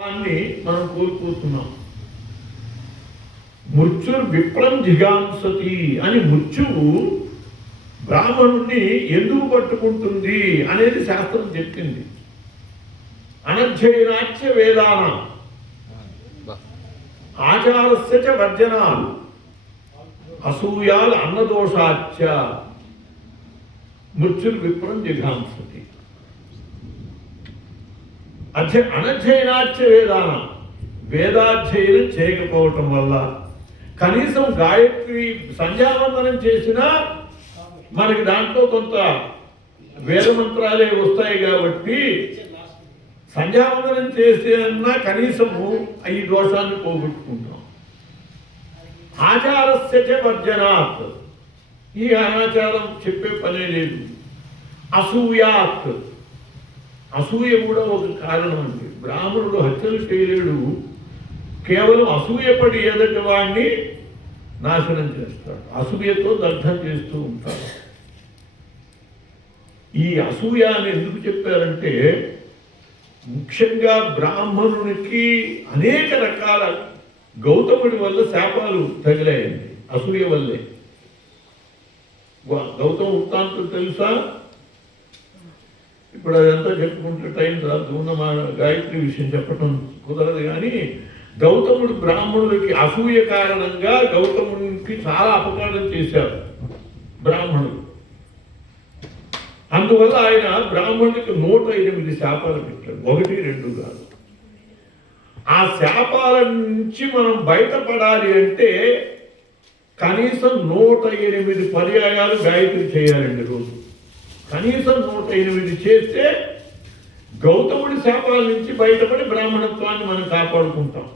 మనం కోల్పోతున్నాం. మృత్యుర్ విప్రం జిగాంసతి అని మృత్యువు బ్రాహ్మణుణ్ణి ఎందుకు పట్టుకుంటుంది అనేది శాస్త్రం చెప్పింది. అనధ్యయనాచ్య వేదాన ఆచారస్య చ వర్జనాలు అసూయాలు అన్నదోషాచ్చ మృత్యుర్ విప్రం జిగాంసతి. అనధ్యయనాచ్య వేదాన వేదాధ్యయనం చేయకపోవటం వల్ల కనీసం గాయత్రి సంధ్యావందనం చేసినా మనకి దాంట్లో కొంత వేద మంత్రాలే వస్తాయి కాబట్టి సంధ్యావందనం చేసేనా కనీసము ఈ దోషాన్ని పోగొట్టుకుంటాం. ఆచారస్య చ వర్జనాత్ ఈ అనాచారం చెప్పే పనే లేదు. అసూయాత్ అసూయ కూడా ఒక కారణం అండి. బ్రాహ్మణుడు హత్యలు చేయలేడు, కేవలం అసూయపడి ఎదటి వాడిని నాశనం చేస్తాడు, అసూయతో దగ్ధం చేస్తూ ఉంటాడు. ఈ అసూయ అని ఎందుకు చెప్పారంటే ముఖ్యంగా బ్రాహ్మణునికి అనేక రకాల గౌతముడి వల్ల శాపాలు తగిలాయండి అసూయ వల్లే. గౌతమ వృత్తాంతం తెలుసా? ఇప్పుడు అదంతా చెప్పుకుంటే టైం రాదు, మా గాయత్రి విషయం చెప్పటం కుదరదు. కానీ గౌతముడు బ్రాహ్మణుడికి అసూయ కారణంగా గౌతముడికి చాలా అపకారం చేశారు బ్రాహ్మణుడు. అందువల్ల ఆయన బ్రాహ్మణుడికి 108 శాపాలు పెట్టాడు, 1, 2 కాదు. ఆ శాపాల నుంచి మనం బయటపడాలి అంటే కనీసం 108 పర్యాయాలు గాయత్రి చేయాలండి రోజు. కనీసం 108 చేస్తే గౌతముడి శాపాల నుంచి బయటపడి బ్రాహ్మణత్వాన్ని మనం కాపాడుకుంటాం.